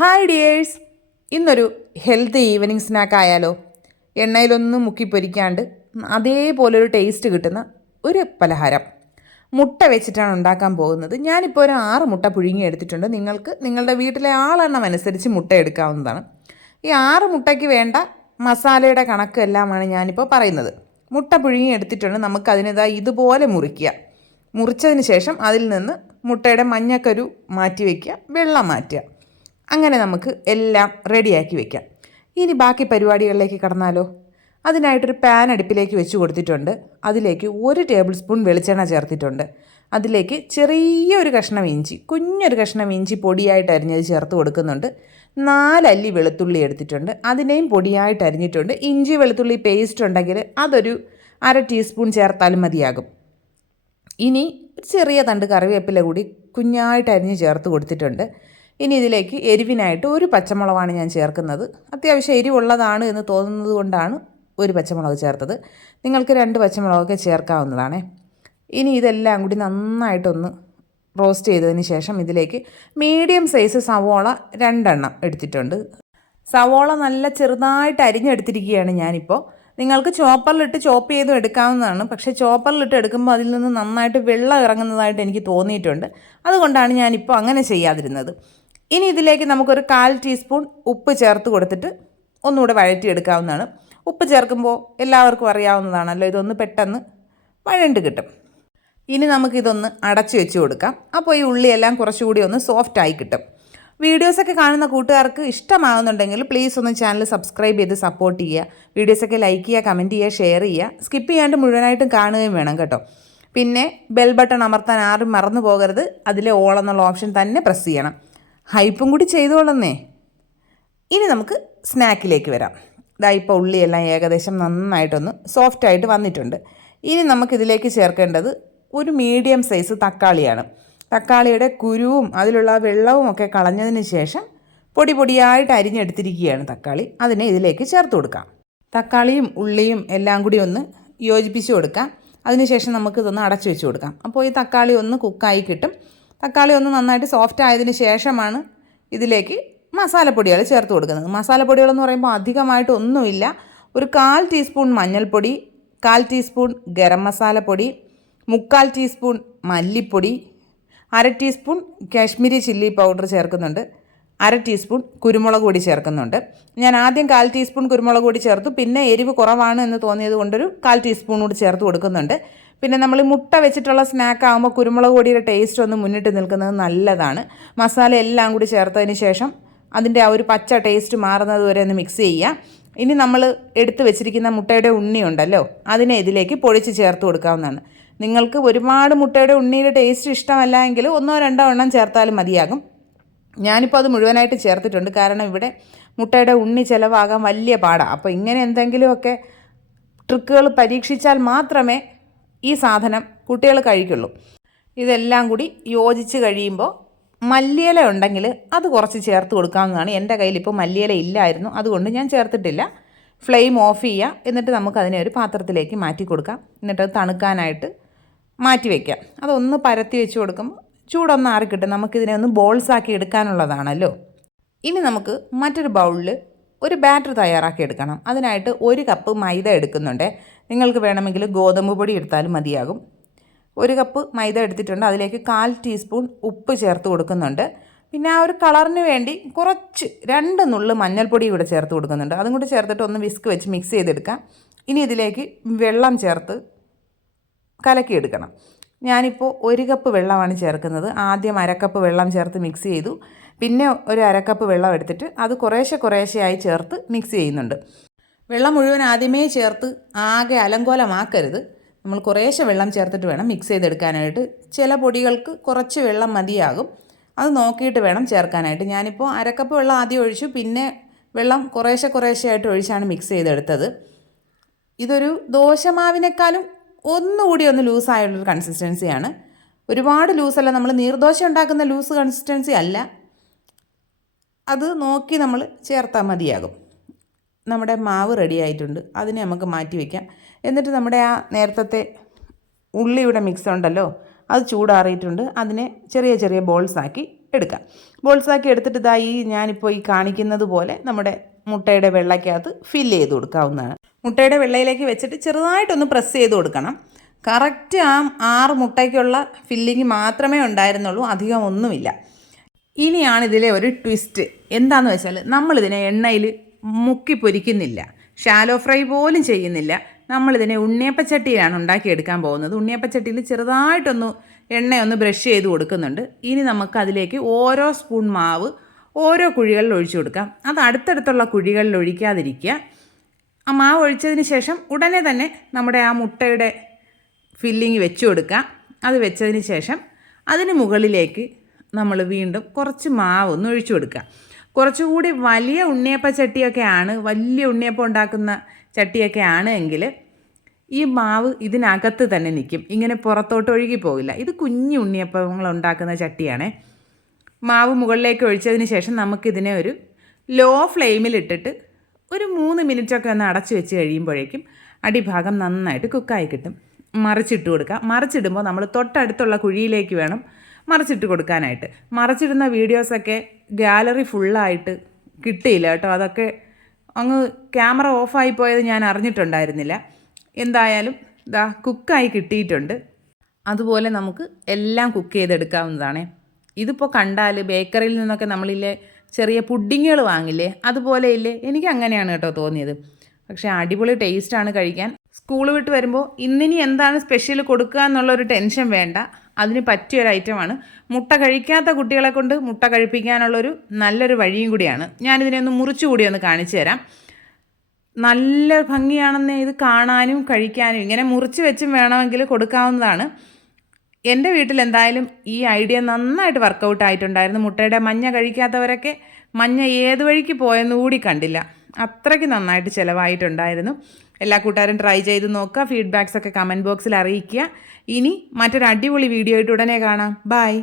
Hi dears, ഇന്നൊരു healthy evening snack ആയാലോ? എണ്ണയിലൊന്നും മുക്കി പൊരിക്കാണ്ട് അതേപോലൊരു ടേസ്റ്റ് കിട്ടുന്ന ഒരു പലഹാരം മുട്ട വെച്ചിട്ടാണ് ഉണ്ടാക്കാൻ പോകുന്നത്. ഞാനിപ്പോൾ ഒരു 6 മുട്ട പുഴുങ്ങി എടുത്തിട്ടുണ്ട്. നിങ്ങൾക്ക് നിങ്ങളുടെ വീട്ടിലെ ആളെണ്ണം അനുസരിച്ച് മുട്ട എടുക്കാവുന്നതാണ്. ഈ 6 മുട്ടയ്ക്ക് വേണ്ട മസാലയുടെ കണക്ക് എല്ലാമാണ് ഞാനിപ്പോൾ പറയുന്നത്. മുട്ട പുഴുങ്ങി എടുത്തിട്ടുണ്ട്. നമുക്കതിനിതാ ഇതുപോലെ മുറിക്കുക. മുറിച്ചതിന് ശേഷം അതിൽ നിന്ന് മുട്ടയുടെ മഞ്ഞക്കരു മാറ്റി വയ്ക്കുക, വെള്ളം മാറ്റുക. അങ്ങനെ നമുക്ക് എല്ലാം റെഡിയാക്കി വെക്കാം. ഇനി ബാക്കി പരിപാടികളിലേക്ക് കടന്നാലോ? അതിനായിട്ടൊരു പാൻ അടുപ്പിലേക്ക് വെച്ച് കൊടുത്തിട്ടുണ്ട്. അതിലേക്ക് 1 ടേബിൾ സ്പൂൺ വെളിച്ചെണ്ണ ചേർത്തിട്ടുണ്ട്. അതിലേക്ക് ചെറിയൊരു കഷ്ണം ഇഞ്ചി, കുഞ്ഞൊരു കഷ്ണം ഇഞ്ചി പൊടിയായിട്ട് അരിഞ്ഞത് ചേർത്ത് കൊടുക്കുന്നുണ്ട്. 4 അല്ലി വെളുത്തുള്ളി എടുത്തിട്ടുണ്ട്, അതിനെയും പൊടിയായിട്ട് അരിഞ്ഞിട്ടുണ്ട്. ഇഞ്ചി വെളുത്തുള്ളി പേസ്റ്റ് ഉണ്ടെങ്കിൽ അതൊരു 1/2 ടീസ്പൂൺ ചേർത്താലും മതിയാകും. ഇനി ചെറിയ തണ്ട് കറിവേപ്പില കൂടി കുഞ്ഞായിട്ട് അരിഞ്ഞ് ചേർത്ത് കൊടുത്തിട്ടുണ്ട്. ഇനി ഇതിലേക്ക് എരിവിനായിട്ട് 1 പച്ചമുളകാണ് ഞാൻ ചേർക്കുന്നത്. അത്യാവശ്യം എരിവുള്ളതാണ് എന്ന് തോന്നുന്നത് കൊണ്ടാണ് 1 പച്ചമുളക് ചേർത്തത്. നിങ്ങൾക്ക് 2 പച്ചമുളകൊക്കെ ചേർക്കാവുന്നതാണ്. ഇനി ഇതെല്ലാം കൂടി നന്നായിട്ടൊന്ന് റോസ്റ്റ് ചെയ്തതിന് ശേഷം ഇതിലേക്ക് മീഡിയം സൈസ് സവോള 2 എണ്ണം എടുത്തിട്ടുണ്ട്. സവോള നല്ല ചെറുതായിട്ട് അരിഞ്ഞെടുത്തിരിക്കുകയാണ് ഞാനിപ്പോൾ. നിങ്ങൾക്ക് ചോപ്പറിലിട്ട് ചോപ്പ് ചെയ്തും എടുക്കാവുന്നതാണ്. പക്ഷേ ചോപ്പറിലിട്ട് എടുക്കുമ്പോൾ അതിൽ നിന്ന് നന്നായിട്ട് വെള്ളം ഇറങ്ങുന്നതായിട്ട് എനിക്ക് തോന്നിയിട്ടുണ്ട്. അതുകൊണ്ടാണ് ഞാനിപ്പോൾ അങ്ങനെ ചെയ്യാതിരുന്നത്. ഇനി ഇതിലേക്ക് നമുക്കൊരു 1/4 ടീസ്പൂൺ ഉപ്പ് ചേർത്ത് കൊടുത്തിട്ട് ഒന്നുകൂടെ വഴറ്റിയെടുക്കാവുന്നതാണ്. ഉപ്പ് ചേർക്കുമ്പോൾ എല്ലാവർക്കും അറിയാവുന്നതാണല്ലോ, ഇതൊന്ന് പെട്ടെന്ന് വഴണ്ട് കിട്ടും. ഇനി നമുക്കിതൊന്ന് അടച്ചു വെച്ച് കൊടുക്കാം. അപ്പോൾ ഈ ഉള്ളിയെല്ലാം കുറച്ചുകൂടി ഒന്ന് സോഫ്റ്റായി കിട്ടും. വീഡിയോസൊക്കെ കാണുന്ന കൂട്ടുകാർക്ക് ഇഷ്ടമാകുന്നുണ്ടെങ്കിൽ പ്ലീസ് ഒന്ന് ചാനൽ സബ്സ്ക്രൈബ് ചെയ്ത് സപ്പോർട്ട് ചെയ്യുക. വീഡിയോസൊക്കെ ലൈക്ക് ചെയ്യുക, കമൻറ്റ് ചെയ്യുക, ഷെയർ ചെയ്യുക. സ്കിപ്പ് ചെയ്യാണ്ട് മുഴുവനായിട്ടും കാണുകയും വേണം കേട്ടോ. പിന്നെ ബെൽ ബട്ടൺ അമർത്താൻ ആരും മറന്നു പോകരുത്. അതിലെ ഓൾ എന്നുള്ള ഓപ്ഷൻ തന്നെ പ്രസ് ചെയ്യണം. ഹൈപ്പും കൂടി ചെയ്തോളന്നേ. ഇനി നമുക്ക് സ്നാക്കിലേക്ക് വരാം. ഇതാ ഇപ്പോൾ ഉള്ളിയെല്ലാം ഏകദേശം നന്നായിട്ടൊന്ന് സോഫ്റ്റായിട്ട് വന്നിട്ടുണ്ട്. ഇനി നമുക്കിതിലേക്ക് ചേർക്കേണ്ടത് ഒരു മീഡിയം സൈസ് തക്കാളിയാണ്. തക്കാളിയുടെ കുരുവും അതിലുള്ള വെള്ളവും ഒക്കെ കളഞ്ഞതിന് ശേഷം പൊടിയായിട്ട് അരിഞ്ഞെടുത്തിരിക്കുകയാണ് തക്കാളി. അതിനെ ഇതിലേക്ക് ചേർത്ത് കൊടുക്കാം. തക്കാളിയും ഉള്ളിയും എല്ലാം കൂടി ഒന്ന് യോജിപ്പിച്ച് കൊടുക്കാം. അതിനുശേഷം നമുക്കിതൊന്ന് അടച്ചു വെച്ച് കൊടുക്കാം. അപ്പോൾ ഈ തക്കാളി ഒന്ന് കുക്കായി കിട്ടും. തക്കാളി ഒന്ന് നന്നായിട്ട് സോഫ്റ്റ് ആയതിന് ശേഷമാണ് ഇതിലേക്ക് മസാലപ്പൊടികൾ ചേർത്ത് കൊടുക്കുന്നത്. മസാലപ്പൊടികളെന്ന് പറയുമ്പോൾ അധികമായിട്ട് ഒന്നുമില്ല. ഒരു 1/4 ടീസ്പൂൺ മഞ്ഞൾപ്പൊടി, 1/4 ടീസ്പൂൺ ഗരം മസാലപ്പൊടി, 3/4 ടീസ്പൂൺ മല്ലിപ്പൊടി, 1/2 ടീസ്പൂൺ കാശ്മീരി ചില്ലി പൗഡർ ചേർക്കുന്നുണ്ട്, 1/2 ടീസ്പൂൺ കുരുമുളക് പൊടി ചേർക്കുന്നുണ്ട്. ഞാൻ ആദ്യം 1/4 ടീസ്പൂൺ കുരുമുളക് പൊടി ചേർത്തു. പിന്നെ എരിവ് കുറവാണ് എന്ന് തോന്നിയത് കൊണ്ടൊരു 1/4 ടീസ്പൂൺ കൂടി ചേർത്ത് കൊടുക്കുന്നുണ്ട്. പിന്നെ നമ്മൾ മുട്ട വെച്ചിട്ടുള്ള സ്നാക്ക് ആകുമ്പോൾ കുരുമുളക് പൊടിയുടെ ടേസ്റ്റ് ഒന്ന് മുന്നിട്ട് നിൽക്കുന്നത് നല്ലതാണ്. മസാല എല്ലാം കൂടി ചേർത്തതിന് ശേഷം അതിൻ്റെ ആ ഒരു പച്ച ടേസ്റ്റ് മാറുന്നത് വരെ ഒന്ന് മിക്സ് ചെയ്യുക. ഇനി നമ്മൾ എടുത്ത് വെച്ചിരിക്കുന്ന മുട്ടയുടെ ഉണ്ണി ഉണ്ടല്ലോ, അതിനെ ഇതിലേക്ക് പൊടിച്ച് ചേർത്ത് കൊടുക്കാവുന്നതാണ്. നിങ്ങൾക്ക് ഒരുപാട് മുട്ടയുടെ ഉണ്ണിയുടെ ടേസ്റ്റ് ഇഷ്ടമല്ല എങ്കിൽ 1-2 എണ്ണം ചേർത്താലും മതിയാകും. ഞാനിപ്പോൾ അത് മുഴുവനായിട്ട് ചേർത്തിട്ടുണ്ട്. കാരണം ഇവിടെ മുട്ടയുടെ ഉണ്ണി ചിലവാകാൻ വലിയ പാടാണ്. അപ്പോൾ ഇങ്ങനെ എന്തെങ്കിലുമൊക്കെ ട്രിക്കുകൾ പരീക്ഷിച്ചാൽ മാത്രമേ ഈ സാധനം കുട്ടികൾ കഴിക്കുള്ളൂ. ഇതെല്ലാം കൂടി യോജിച്ച് കഴിയുമ്പോൾ മല്ലിയില ഉണ്ടെങ്കിൽ അത് കുറച്ച് ചേർത്ത് കൊടുക്കാവുന്നതാണ്. എൻ്റെ കയ്യിലിപ്പോൾ മല്ലിയില ഇല്ലായിരുന്നു, അതുകൊണ്ട് ഞാൻ ചേർത്തിട്ടില്ല. ഫ്ലെയിം ഓഫ് ചെയ്യുക. എന്നിട്ട് നമുക്കതിനെ ഒരു പാത്രത്തിലേക്ക് മാറ്റി കൊടുക്കാം. എന്നിട്ടത് തണുക്കാനായിട്ട് മാറ്റി വയ്ക്കാം. അതൊന്ന് പരത്തി വെച്ച് കൊടുക്കുമ്പോൾ ചൂടൊന്ന് ആറിക്കിട്ടും. നമുക്കിതിനെ ഒന്ന് ബോൾസാക്കി എടുക്കാനുള്ളതാണല്ലോ. ഇനി നമുക്ക് മറ്റൊരു ബൗളിൽ ഒരു ബാറ്റർ തയ്യാറാക്കി എടുക്കണം. അതിനായിട്ട് 1 കപ്പ് മൈദ എടുക്കുന്നുണ്ട്. നിങ്ങൾക്ക് വേണമെങ്കിൽ ഗോതമ്പ് പൊടി എടുത്താലും മതിയാകും. 1 കപ്പ് മൈദ എടുത്തിട്ടുണ്ട്. അതിലേക്ക് 1/4 ടീസ്പൂൺ ഉപ്പ് ചേർത്ത് കൊടുക്കുന്നുണ്ട്. പിന്നെ ആ ഒരു കളറിന് വേണ്ടി കുറച്ച് 2 നുള്ള് മഞ്ഞൾപ്പൊടി കൂടെ ചേർത്ത് കൊടുക്കുന്നുണ്ട്. അതും കൂടി ചേർത്തിട്ട് ഒന്ന് വിസ്ക് വെച്ച് മിക്സ് ചെയ്തെടുക്കാം. ഇനി ഇതിലേക്ക് വെള്ളം ചേർത്ത് കലക്കിയെടുക്കണം. ഞാനിപ്പോൾ 1 കപ്പ് വെള്ളമാണ് ചേർക്കുന്നത്. ആദ്യം 1/2 കപ്പ് വെള്ളം ചേർത്ത് മിക്സ് ചെയ്തു. പിന്നെ ഒരു 1/2 കപ്പ് വെള്ളം എടുത്തിട്ട് അത് കുറേശ്ശെയായി ചേർത്ത് മിക്സ് ചെയ്യുന്നുണ്ട്. വെള്ളം മുഴുവൻ ആദ്യമേ ചേർത്ത് ആകെ അലങ്കോലമാക്കരുത്. നമ്മൾ കുറേശ്ശെ വെള്ളം ചേർത്തിട്ട് വേണം മിക്സ് ചെയ്തെടുക്കാനായിട്ട്. ചില പൊടികൾക്ക് കുറച്ച് വെള്ളം മതിയാകും. അത് നോക്കിയിട്ട് വേണം ചേർക്കാനായിട്ട്. ഞാനിപ്പോൾ 1/2 കപ്പ് വെള്ളം ആദ്യം ഒഴിച്ചു. പിന്നെ വെള്ളം കുറേശ്ശെയായിട്ട് ഒഴിച്ചാണ് മിക്സ് ചെയ്തെടുത്തത്. ഇതൊരു ദോശമാവിനേക്കാളും ഒന്നുകൂടി ഒന്ന് ലൂസായുള്ളൊരു കൺസിസ്റ്റൻസിയാണ്. ഒരുപാട് ലൂസല്ല, നമ്മൾ നീർദോശ ഉണ്ടാക്കുന്ന ലൂസ് കൺസിസ്റ്റൻസി അല്ല. അത് നോക്കി നമ്മൾ ചേർത്താൽ മതിയാകും. നമ്മുടെ മാവ് റെഡി ആയിട്ടുണ്ട്. അതിനെ നമുക്ക് മാറ്റി വയ്ക്കാം. എന്നിട്ട് നമ്മുടെ ആ നേരത്തെ ഉള്ളിയുടെ മിക്സ് ഉണ്ടല്ലോ, അത് ചൂടാറിയിട്ടുണ്ട്. അതിനെ ചെറിയ ബോൾസാക്കി എടുക്കാം. ബോൾസാക്കി എടുത്തിട്ട് ഇതാ ഞാനിപ്പോൾ കാണിക്കുന്നത് പോലെ നമ്മുടെ മുട്ടയുടെ വെള്ളയ്ക്കകത്ത് ഫില്ല് ചെയ്ത് കൊടുക്കാവുന്നതാണ്. മുട്ടയുടെ വെള്ളയിലേക്ക് വെച്ചിട്ട് ചെറുതായിട്ടൊന്ന് പ്രസ് ചെയ്ത് കൊടുക്കണം. കറക്റ്റ് ആ 6 മുട്ടയ്ക്കുള്ള ഫില്ലിങ് മാത്രമേ ഉണ്ടായിരുന്നുള്ളൂ, അധികം ഒന്നുമില്ല. ഇനിയാണ് ഇതിലെ ഒരു ട്വിസ്റ്റ്. എന്താണെന്ന് വെച്ചാൽ നമ്മളിതിനെ എണ്ണയിൽ മുക്കി പൊരിക്കുന്നില്ല, ഷാലോ ഫ്രൈ പോലും ചെയ്യുന്നില്ല. നമ്മളിതിനെ ഉണ്ണിയപ്പച്ചട്ടിയിലാണ് ഉണ്ടാക്കിയെടുക്കാൻ പോകുന്നത്. ഉണ്ണിയപ്പച്ചട്ടിയിൽ ചെറുതായിട്ടൊന്ന് എണ്ണയൊന്ന് ബ്രഷ് ചെയ്ത് കൊടുക്കുന്നുണ്ട്. ഇനി നമുക്ക് അതിലേക്ക് ഓരോ സ്പൂൺ മാവ് ഓരോ കുഴികളിൽ ഒഴിച്ചു കൊടുക്കാം. അത് അടുത്തടുത്തുള്ള കുഴികളിൽ ഒഴിക്കാതിരിക്കുക. ആ മാവ് ഒഴിച്ചതിന് ശേഷം ഉടനെ തന്നെ നമ്മുടെ ആ മുട്ടയുടെ ഫില്ലിങ് വെച്ച് കൊടുക്കുക. അത് വെച്ചതിന് ശേഷം അതിന് മുകളിലേക്ക് നമ്മൾ വീണ്ടും കുറച്ച് മാവ് ഒന്ന് ഒഴിച്ചു കൊടുക്കുക. കുറച്ചുകൂടി വലിയ ഉണ്ണിയപ്പ ചട്ടിയൊക്കെയാണ്, വലിയ ഉണ്ണിയപ്പം ഉണ്ടാക്കുന്ന ചട്ടിയൊക്കെ ആണ് എങ്കിൽ ഈ മാവ് ഇതിനകത്ത് തന്നെ നിൽക്കും, ഇങ്ങനെ പുറത്തോട്ട് ഒഴുകി പോകില്ല. ഇത് കുഞ്ഞു ഉണ്ണിയപ്പങ്ങൾ ഉണ്ടാക്കുന്ന ചട്ടിയാണേ. മാവ് മുകളിലേക്ക് ഒഴിച്ചതിന് ശേഷം നമുക്കിതിനെ ഒരു ലോ ഫ്ലെയിമിലിട്ടിട്ട് ഒരു 3 മിനിറ്റൊക്കെ ഒന്ന് അടച്ചു വെച്ച് കഴിയുമ്പോഴേക്കും അടിഭാഗം നന്നായിട്ട് കുക്കായി കിട്ടും. മറിച്ചിട്ട് കൊടുക്കുക. മറിച്ചിടുമ്പോൾ നമ്മൾ തൊട്ടടുത്തുള്ള കുഴിയിലേക്ക് വേണം മറിച്ചിട്ട് കൊടുക്കാനായിട്ട്. മറിച്ചിടുന്ന വീഡിയോസൊക്കെ ഗാലറി ഫുള്ളായിട്ട് കിട്ടിയില്ല കേട്ടോ. അതൊക്കെ അങ്ങ് ക്യാമറ ഓഫായി പോയത് ഞാൻ അറിഞ്ഞിട്ടുണ്ടായിരുന്നില്ല. എന്തായാലും ഇതാ കുക്കായി കിട്ടിയിട്ടുണ്ട്. അതുപോലെ നമുക്ക് എല്ലാം കുക്ക് ചെയ്തെടുക്കാവുന്നതാണ്. ഇതിപ്പോൾ കണ്ടാൽ ബേക്കറിയിൽ നിന്നൊക്കെ നമ്മളില്ലേ ചെറിയ പുഡിങ്ങുകൾ വാങ്ങില്ലേ, അതുപോലെ ഇല്ലേ, എനിക്ക് അങ്ങനെയാണ് കേട്ടോ തോന്നിയത്. പക്ഷേ അടിപൊളി ടേസ്റ്റാണ് കഴിക്കാൻ. സ്കൂൾ വിട്ട് വരുമ്പോൾ ഇന്നിനി എന്താണ് സ്പെഷ്യൽ കൊടുക്കുക എന്നുള്ളൊരു ടെൻഷൻ വേണ്ട. അതിന് പറ്റിയൊരു ഐറ്റമാണ്. മുട്ട കഴിക്കാത്ത കുട്ടികളെ കൊണ്ട് മുട്ട കഴിപ്പിക്കാനുള്ളൊരു നല്ലൊരു വഴിയും കൂടിയാണ്. ഞാനിതിനെ ഒന്ന് മുറിച്ചുകൂടി ഒന്ന് കാണിച്ചു തരാം. നല്ല ഭംഗിയാണെന്നേ ഇത് കാണാനും കഴിക്കാനും. ഇങ്ങനെ മുറിച്ച് വെച്ചും വേണമെങ്കിൽ കൊടുക്കാവുന്നതാണ്. എൻ്റെ വീട്ടിൽ എന്തായാലും ഈ ഐഡിയ നന്നായിട്ട് വർക്കൗട്ട് ആയിട്ടുണ്ടായിരുന്നു. മുട്ടയുടെ മഞ്ഞ കഴിക്കാത്തവരൊക്കെ മഞ്ഞ ഏത് വഴിക്ക് പോയെന്ന് കൂടി കണ്ടില്ല. അത്രയ്ക്ക് നന്നായിട്ട് ചിലവായിട്ടുണ്ടായിരുന്നു. എല്ലാ കൂട്ടുകാരും ട്രൈ ചെയ്ത് നോക്കുക. ഫീഡ്ബാക്സൊക്കെ കമൻറ്റ് ബോക്സിൽ അറിയിക്കുക. ഇനി മറ്റൊരു അടിപൊളി വീഡിയോ ആയിട്ട് ഉടനെ കാണാം. ബൈ.